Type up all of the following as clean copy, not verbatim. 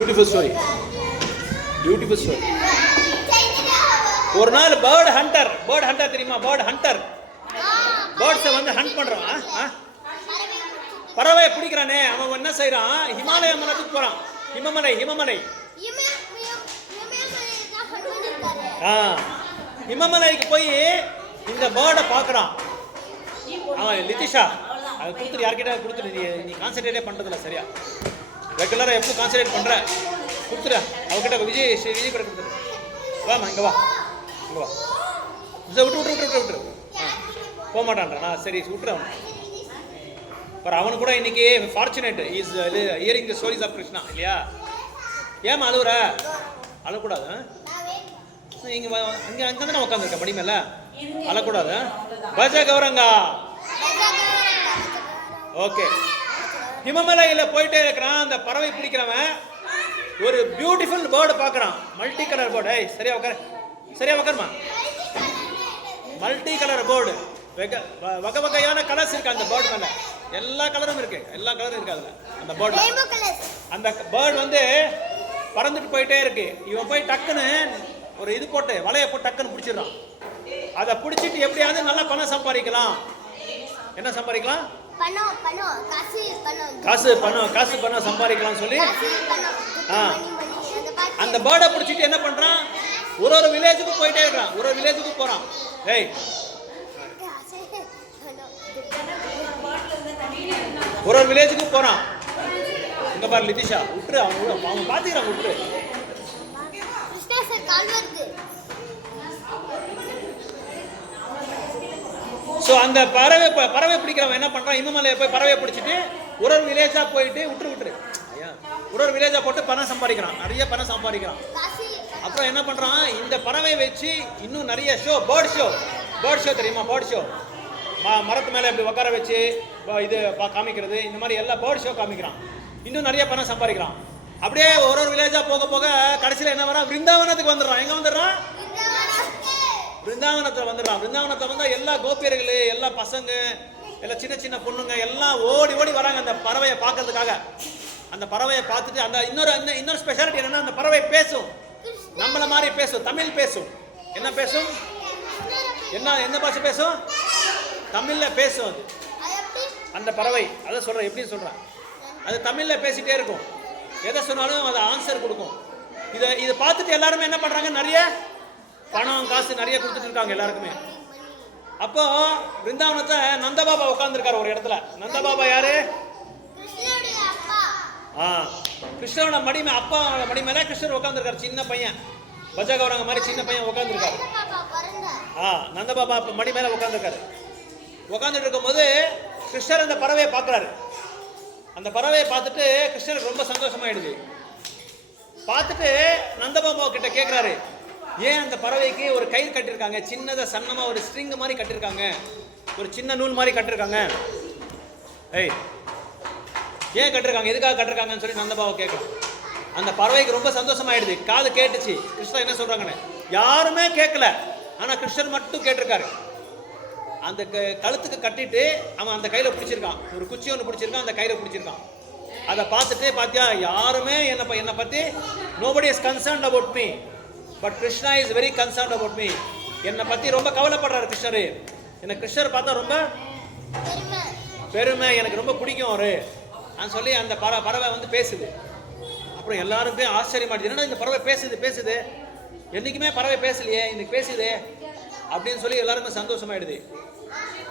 Beautiful story, beautiful story. ஒரு நாள் bird Hunter தெரியுமா? பேர்ட் ஹண்டர் பேர்ட்ஸை வந்து ஹண்ட் பண்றான். பறவை பிடிக்கிறானே, அவன் என்ன செய்யறான்? ஹிமாலய மலைக்கு போறான். ஹிமமலை ஹிமமலைக்கு போய் இந்த பேர்டை பார்க்குறான். அவன் லித்திஷா அதை கொடுத்துட்டு யார்கிட்ட கொடுத்துட்டு நீ கான்சன்ட்ரேட்டே பண்ணுறதில்ல சரியா? ரெகுலராக எப்போ கான்சன்ட்ரேட் பண்ணுற கொடுத்துரு. அவகிட்ட விஜய் கூட கொடுத்துரு. வாமா இங்கே வா விட்டு போக மாட்டான்றானா? சரி விட்டுறேன். பர் அவனு கூட இன்னைக்கு fortunate is hearing the stories of Krishna இல்லையா? ஏமா அழுவுற? அழக்கூடாது. இங்கே அங்கே தானே உட்காந்துருக்க மடி மேலே, அழக்கூடாது. பஜ கௌரங்கா. ஓகே. ஹிமமலையில் போயிட்டே இருக்கிறான். அந்த பறவை பிடிக்கிறவன் ஒரு பியூட்டிஃபுல் பேர்டு பார்க்குறான். Multi colour bird. சரியா உட்காருமா. Multi colour bird. வகை வகையான கலர்ஸ் இருக்கு அந்த பேர்டு மேலே. எல்லா கலரும் இருக்கு அதுல. அந்த பேர்டு அந்த பேர்டு வந்து பறந்துட்டு போயிட்டே இருக்கு. இவன் போய் டக்குன்னு ஒரு இது போட்டு வலையை போட்டு டக்குன்னு பிடிச்சிடறான். அதை பிடிச்சிட்டு எப்படியாவது நல்லா பணம் சம்பாதிக்கலாம். என்ன சம்பாதிக்கலாம்? காசு பணம் சம்பாதிக்கலாம் சொல்லி அந்த பேர்டை பிடிச்சிட்டு என்ன பண்றான்? ஒரு வில்லேஜுக்கு போயிட்டே இருக்கான். ஒரு வில்லேஜுக்கு போறான். ஒரு வில்லேஜுக்கு போறான். இங்க பாரு லிதிஷா, விட்டுரு. அவன் பாத்துக்கிறான், விட்டுரு. ஸோ அந்த பறவை பிடிக்கிறவன் என்ன பண்றான்? இமமலையை போய் பறவையை பிடிச்சிட்டு ஒரு வில்லேஜா போயிட்டு விட்டுரு ஒரு வில்லேஜா போட்டு பணம் சம்பாதிக்கிறான். நிறைய பணம் சம்பாதிக்கிறான். அப்புறம் என்ன பண்றான்? இந்த பறவை வச்சு இன்னும் நிறைய பேர்ட் ஷோ தெரியுமா? பேர்ட் ஷோ மரத்து மேலே இப்படி உட்கார வச்சு இது காமிக்கிறது, இந்த மாதிரி எல்லா பேர்ட் ஷோ காமிக்கிறான். இன்னும் நிறைய பணம் சம்பாதிக்கிறான். அப்படியே ஒரு வில்லேஜா போக போக கடைசியில் என்ன வரான்? விருந்தாவனத்துக்கு வந்துடுறான். எங்க வந்துடுறான்? விருந்தாவனத்தில் வந்துடுறான். விருந்தாவனத்தை வந்து எல்லா கோபியர்கள், எல்லா பசங்க, எல்லா சின்ன பொண்ணுங்க எல்லாம் ஓடி வராங்க அந்த பறவையை பார்க்கறதுக்காக. அந்த பறவையை பார்த்துட்டு அந்த இன்னொரு ஸ்பெஷாலிட்டி என்னன்னா, அந்த பறவை பேசும். நம்மள மாதிரி பேசும். தமிழ் பேசும். என்ன பேசும்? என்ன பாஷை பேசும்? தமிழ்ல பேசும். அது அந்த பறவை அதை சொல்றேன். எப்படி சொல்றேன்? அது தமிழ்ல பேசிட்டே இருக்கும். எதை சொன்னாலும் அதை ஆன்சர் கொடுக்கும். இதை பார்த்துட்டு எல்லாருமே என்ன பண்றாங்க? நிறைய பணம் காசு நிறைய கொடுத்துட்டு இருக்காங்க எல்லாருக்குமே. அப்போ பிருந்தாவனத்தை நந்தபாபா உட்கார்ந்துருக்காரு ஒரு இடத்துல. நந்தபாபா யாரு? கிருஷ்ணனோட அப்பா மடி மேல கிருஷ்ணர் உட்கார்ந்துருக்காரு. சின்ன பையன், பஜகௌரங்க மாதிரி சின்ன பையன் உட்கார்ந்துருக்காரு. நந்தபாபா மடி மேல உட்கார்ந்துருக்காரு. உட்கார்ந்துட்டு இருக்கும் போது கிருஷ்ணர் அந்த பறவையை பார்க்குறாரு. அந்த பறவையை பார்த்துட்டு கிருஷ்ணருக்கு ரொம்ப சந்தோஷமாயிடுது. பார்த்துட்டு நந்தபாபா கிட்ட கேட்குறாரு, ஏன் அந்த பறவைக்கு ஒரு கயிறு கட்டிருக்காங்க? சின்னதாக சன்னமாக ஒரு ஸ்ட்ரிங் மாதிரி கட்டிருக்காங்க, ஒரு சின்ன நூல் மாதிரி கட்டிருக்காங்க. ஏன் கட்டிருக்காங்க? எதுக்காக கட்டிருக்காங்கன்னு சொல்லி நந்தபாபா கேட்கலாம். அந்த பறவைக்கு ரொம்ப சந்தோஷமாயிடுது. காது கேட்டுச்சு கிருஷ்ணர் என்ன சொல்றாங்கன்னு. யாருமே கேட்கல, ஆனால் கிருஷ்ணர் மட்டும் கேட்டிருக்காரு. அந்த கழுத்துக்கு கட்டிட்டு அவன் அந்த கையில பிடிச்சிருக்கான். ஒரு குச்சி ஒன்று பிடிச்சிருக்கான், அந்த கையில பிடிச்சிருக்கான். அதை பார்த்துட்டு பார்த்தியா, யாருமே என்னை பற்றி nobody is concerned about me, but Krishna is very concerned about me. என்னை பற்றி ரொம்ப கவலைப்படுறாரு கிருஷ்ணர். எனக்கு கிருஷ்ணர் பார்த்தா ரொம்ப பெருமை, எனக்கு ரொம்ப பிடிக்கும் அவரு நான் சொல்லி அந்த பறவை வந்து பேசுது. அப்புறம் எல்லாருமே ஆச்சரியமாடுது. என்னன்னா இந்த பறவை பேசுது, என்னைக்குமே பறவை பேசலையே, இன்னைக்கு பேசுது அப்படின்னு சொல்லி எல்லாருமே சந்தோஷமாயிடுது.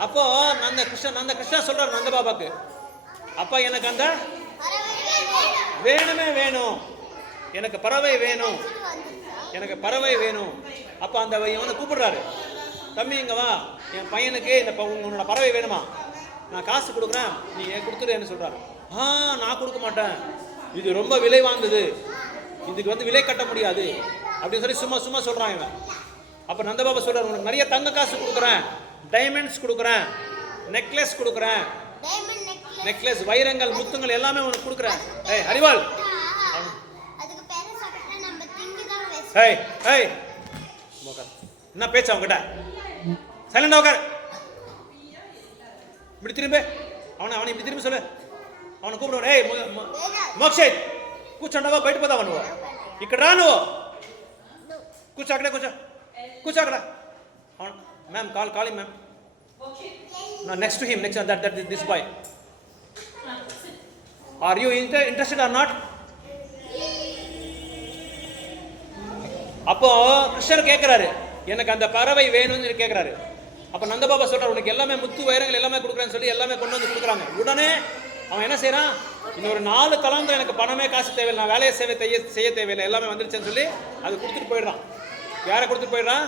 அப்போ நந்த கிருஷ்ணா சொல்றாரு நந்தபாபாக்கு, அப்பா எனக்கு அந்த வேணும், எனக்கு பறவை வேணும். அப்போ அந்த இவனை கூப்பிடுறாரு, தம்பி இங்க வா, என் பையனுக்கு உன்னோட பறவை வேணுமா? நான் காசு கொடுக்குறேன், நீ கொடுத்துருன்னு சொல்றாரு. நான் கொடுக்க மாட்டேன், இது ரொம்ப விலை வாய்ந்தது, இதுக்கு வந்து விலை கட்ட முடியாது அப்படின்னு சொல்லி சும்மா சொல்றான் இவன். அப்ப நந்தபாபா சொல்றாரு, உனக்கு நிறைய தங்க காசு கொடுக்குறேன், டைமண்ட்ஸ் கொடுக்குறேன், நெக்லஸ் கொடுக்குறேன், நெக்லஸ் வைரங்கள் முத்துங்கள் எல்லாமே உனக்கு கொடுக்குறேன். ஹரிவால் என்ன பேச்ச அவங்ககிட்ட? சைலண்டா உட்கார். இப்படி திரும்ப அவனை இப்படி திரும்ப சொல்லு. அவனை கூப்பிடுவான். மோக்ஷேத் కూర్చోండవా బయట పోదావా నువ్వు ఇక్కడ రా నువ్వు కూర్చో అక్కడే కూర్చో అక్కడ ma'am calling ma'am next to him next that this boy are you interested or not அப்போ கிருஷ்ணர் கேட்கிறாரு எனக்கு அந்த பறவை வேணும்னு கேட்கிறாரு அப்ப நந்தபாபா சொல்றாரு உனக்கு எல்லாமே முத்து வைரங்கள் எல்லாமே கொடுக்குறேன்னு சொல்லி எல்லாமே கொண்டு வந்து கொடுக்குறாங்க உடனே அவன் என்ன செய்யறான் இன்னொரு 4 தலாந்தம் எனக்கு பணமே காசு தேவையில்லை நான் வேலையை செய்ய தேவையில்லை எல்லாமே வந்துருச்சுன்னு சொல்லி அது கொடுத்துட்டு போயிடுறான் யாரை கொடுத்துட்டு போயிடுறான்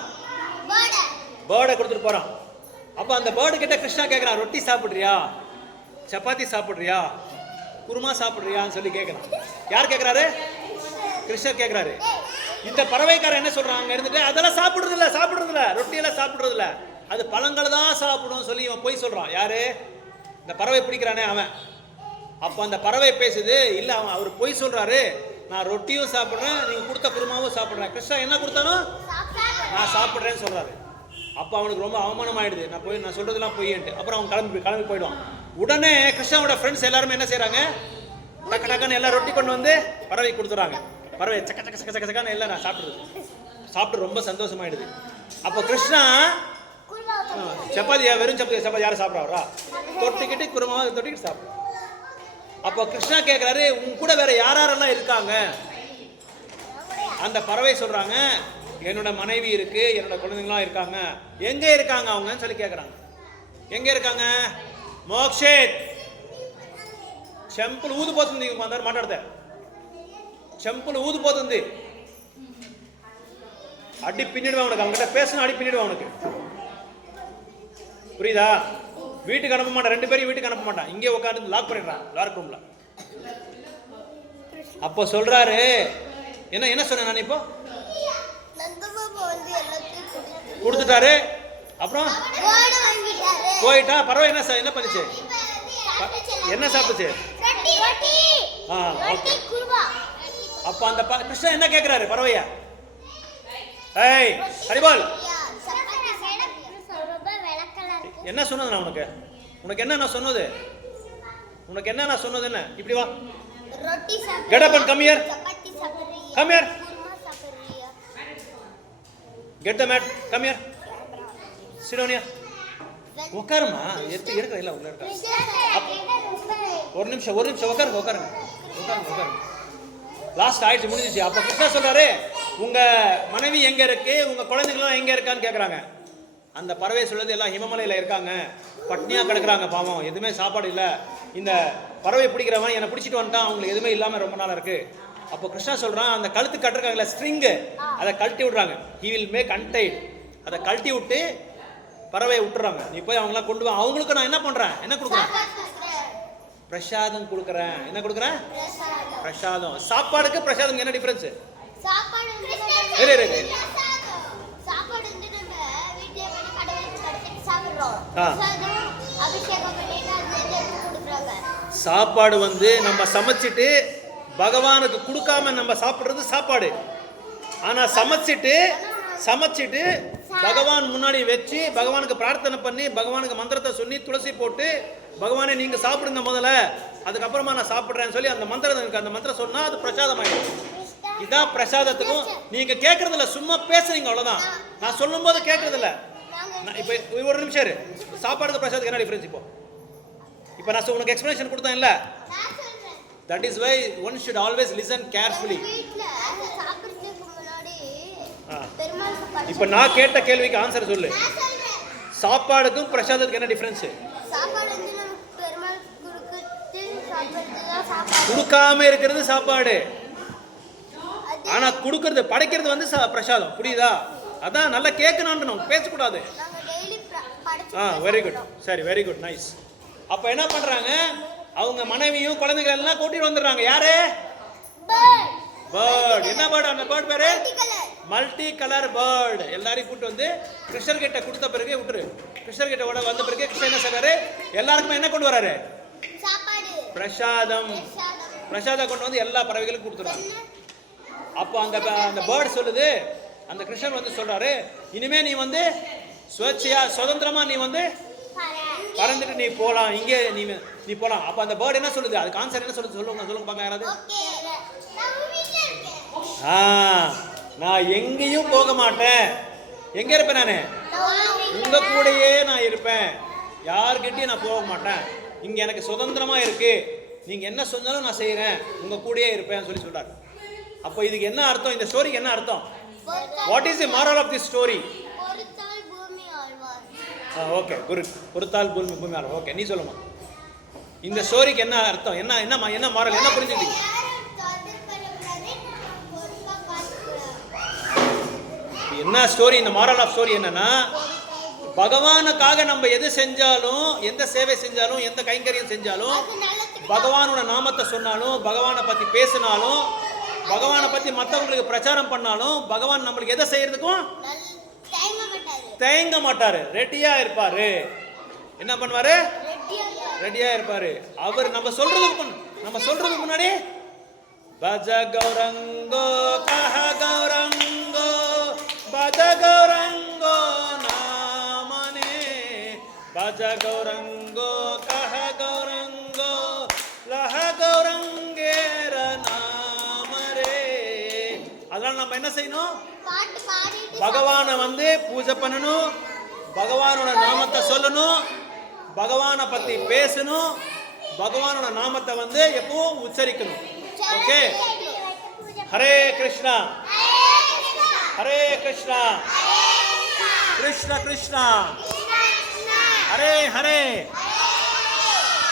பேர்டை கொடுத்துட்டு போறான் அப்ப அந்த பேர்டு கிட்ட கிருஷ்ணா கேட்கிறான் ரொட்டி சாப்பிடுறியா சப்பாத்தி சாப்பிடுறியா குருமா சாப்பிடுறியான்னு சொல்லி கேட்கிறான் யார் கேட்கிறாரு கிருஷ்ணர் கேட்கிறாரு இந்த பறவைக்காரன் என்ன சொல்றாங்க இருந்துட்டு அதெல்லாம் சாப்பிடுறது இல்ல ரொட்டி எல்லாம் சாப்பிடுறது இல்ல அது பழங்களை தான் சாப்பிடும் சொல்லி இவன் போய் சொல்றான் யாரு இந்த பறவை பிடிக்கிறானே அவன் அப்ப அந்த பறவை பேசுது இல்ல அவர் போய் சொல்றாரு நான் ரொட்டியும் சாப்பிடுறேன் நீங்க கொடுத்த குருமாவும் சாப்பிடுறேன் கிருஷ்ணா என்ன கொடுத்தாலும் நான் சாப்பிடுறேன்னு சொல்றாரு அப்ப அவனுக்கு ரொம்ப அவமானம் ஆயிடுது நான் சொல்றதெல்லாம் பொய்யன்ட்டு அப்புறம் அவன் கிளம்பி போயிடுவான் உடனே கிருஷ்ணாவோட ஃப்ரெண்ட்ஸ் எல்லாருமே என்ன செய்யறாங்க டக்குன்னு எல்லாம் ரொட்டி கொண்டு வந்து பறவை கொடுத்துறாங்க பறவை சக்கன்னு எல்லாம் நான் சாப்பிட்டு ரொம்ப சந்தோஷமாயிடுது அப்போ கிருஷ்ணா சப்பாத்தியா வெறும் சப்பாத்தி யாரும் சாப்பிட்றாரா தொட்டிக்கிட்டு குருமாவை தொட்டிக்கிட்டு சாப்பிட்றோம் அப்போ கிருஷ்ணா கேட்குறாரு உன் கூட வேற யாரெல்லாம் இருக்காங்க அந்த பறவை சொல்றாங்க என்னோட மனைவி இருக்கு என்னோட குழந்தைங்களாம் இருக்காங்க எங்க இருக்காங்க அவங்கன்னு சொல்லி கேட்குறாங்க எங்க இருக்காங்க மோக்ஷேத் చెంపులు ఊదిపోతుంది కొందరు మాట్లాడితే చెంపులు ఊదిపోతుంది அடி பின்னிடுவேன் அவனுக்கு அவங்ககிட்ட பேசினா அடி பின்னிடுவேன் அவனுக்கு புரியுதா வீட்டுக்கு அனுப்ப மாட்டான் 2 பேரையும் வீட்டுக்கு அனுப்ப மாட்டான் இங்கே உட்காந்து லாக் பண்ணிடுறான் லாக் ரூம்ல அப்போ சொல்றாரு என்ன சொன்னேன் நான் இப்போ கொடுத்துட்டாரு அப்புறம் போயிட்டா பரவாயில்ல என்ன பண்ணுச்சு என்ன சாப்பிட்டுச்சு அப்ப அந்த கிருஷ்ணன் என்ன கேட்கிறாரு பறவையா ஏய் ஹரிபால் என்ன சொன்னது நான் உனக்கு என்ன நான் சொன்னது என்ன இப்படி வா get up and come here get the mat come here sit down here உட்காருமா இருக்கிற இல்ல உள்ள இருக்க ஒரு நிமிஷம் உட்காருங்க லாஸ்ட் ஆயிடுச்சு முடிஞ்சிச்சு அப்ப கிருஷ்ணா சொல்றாரு உங்க மனைவி எங்க இருக்கு உங்க குழந்தைங்களும் எங்க இருக்கான்னு கேக்குறாங்க அந்த பறவை சொல்றது எல்லாம் ஹிமமலையில இருக்காங்க பட்னியா கிடக்குறாங்க பாவம் எதுவுமே சாப்பாடு இல்ல இந்த பறவை பிடிக்கிறவன் என்னை பிடிச்சிட்டு வந்துட்டான் அவங்களுக்கு எதுவுமே இல்லாம ரொம்ப நாள் இருக்கு அப்போ கிருஷ்ணா சொல்றான் அந்த கழுத்து கட்டுறாங்கல்ல ஸ்ட்ரிங் அதை கழட்டி விடுறாங்க he will make untied அதை கழட்டி விட்டு பறவையை விட்டுறாங்க நீ போய் அவங்களாம் கொண்டு வா அவங்களுக்கு நான் என்ன பண்றேன் என்ன கொடுக்குறேன் பிரசாதம் கொடுக்குறேன் என்ன கொடுக்குறேன் பிரசாதம் சாப்பாடுக்கு பிரசாதம் என்ன டிஃபரன்ஸ் சாப்பாடு வந்து நம்ம சமைச்சிட்டு பகவானுக்கு கொடுக்காம நம்ம சாப்பிடுறது சாப்பாடு ஆனா சமைச்சிட்டு பகவான் முன்னாடி வச்சு பகவானுக்கு பிரார்த்தனை பண்ணி பகவானுக்கு மந்திரத்தை சொல்லி துளசி போட்டு பகவானே நீங்க சாப்பிடுங்க முதல்ல அதுக்கப்புறமா நான் சாப்பிடுறேன்னு சொல்லி அந்த மந்திரம் சொன்னா அது பிரசாதம் ஆயிடும் இதான் பிரசாதத்துக்கும் நீங்க கேட்கறது இல்ல சும்மா பேசுறீங்க அவ்வளவுதான் நான் சொல்லும் போது கேட்கறது இல்ல இப்ப ஒரு நிமிஷம் சாப்பாடுக்கு பிரசாதத்துக்கு என்ன டிஃபரன்ஸ் இப்போ நான் உனக்கு எக்ஸ்பிளனேஷன் கொடுத்தேன் இல்ல that is why one should always listen carefully இப்போ நான் கேட்ட கேள்விக்கு ஆன்சர் சொல்லு சாப்பாடுக்கும் பிரசாதத்துக்கு என்ன டிஃபரன்ஸ் கொடுக்காம இருக்கிறது சாப்பாடு ஆனா கொடுக்கிறது படைக்கிறது வந்து பிரசாதம் புரியுதா அதான் நல்லா கேட்கணும் பேசக்கூடாது வெரி குட் சரி வெரி குட் நைஸ் அப்ப என்ன பண்றாங்க அவங்க மனைவியும் குழந்தைகள் எல்லாம் கூட்டிட்டு வந்துடுறாங்க யாரு பேர்ட் என்ன பேர்ட் அந்த பேர்ட் பேரு மல்டி கலர் பேர்ட் எல்லாரையும் கூட்டு வந்து கிருஷ்ணர் கிட்ட கொடுத்த பிறகு விட்டுரு கிருஷ்ணர் கிட்ட வந்த பிறகு கிருஷ்ணர் என்ன செய்றாரு எல்லாருக்குமே என்ன கொண்டு வராரு பிரசாதம் கொண்டு வந்து எல்லா பறவைகளுக்கும் கொடுத்துறாங்க அப்போ அந்த பேர்ட் சொல்லுது அந்த கிருஷ்ணர் வந்து சொல்றாரு இனிமே நீ வந்து சுதந்திரமா நீ வந்து பறந்துட்டு நீ போலாம், இங்கே நீ போலாம். அப்ப அந்த பேர்டு என்ன சொல்லுது? அதுக்கு ஆன்சர் என்ன சொல்லுது? சொல்லுங்க பார்க்கலாம் யாராவது. நான் எங்கேயும் போக மாட்டேன். எங்க இருப்பேன்? நானு உங்க கூடயே நான் இருப்பேன். யார்கிட்டயும் நான் போக மாட்டேன். இங்க எனக்கு சுதந்திரமா இருக்கு. நீங்க என்ன சொன்னாலும் நான் செய்யறேன். உங்க கூடயே இருப்பேன் சொல்லி சொல்றாரு. அப்போ இதுக்கு என்ன அர்த்தம்? இந்த ஸ்டோரிக்கு என்ன அர்த்தம்? What is the moral of this story? பொறுத்தால் பூமி ஆழ்வார். ஓகே, பொறுத்தால் பூமி ஆழ்வார். ஓகே, நீ சொல்லுமா இந்த ஸ்டோரிக்கு என்ன அர்த்தம்? என்ன moral? என்ன புரிஞ்சுக்கிட்டீங்க? என்ன ஸ்டோரி? இந்த moral of story என்னன்னா, பகவானுக்காக நம்ம எது செஞ்சாலும், எந்த சேவை செஞ்சாலும், எந்த கைங்கரியம் செஞ்சாலும், பகவானோட நாமத்தை சொன்னாலும், பகவானை பத்தி பேசினாலும், பகவானை பத்தி மற்றவங்களுக்கு பிரச்சாரம் பண்ணாலும், பகவான் நம்மளுக்கு எதை செய்யறதுக்கும் தயங்க மாட்டாரு. ரெடியா இருப்பாரு. என்ன பண்ணுவாரு? ரெடியா இருப்பாரு. அவர் நம்ம சொல்றதுக்கு முன்னாடி பஜ கௌரங்கோ கஹ கௌரங்கோ பஜ கௌரங்கோ நாமனே பஜ கௌரங்கோ கஹ கௌரங்கோ லஹ கௌரங்கேர நாமரே. அதனால நம்ம என்ன செய்யணும்? பகவானை பூஜை பண்ணணும், பகவானோட நாமத்தை சொல்லணும், பகவானை பத்தி பேசணும், பகவானோட நாமத்தை எப்பவும் உச்சரிக்கணும். ஓகே, ஹரே கிருஷ்ணா ஹரே கிருஷ்ணா கிருஷ்ண கிருஷ்ணா ஹரே ஹரே.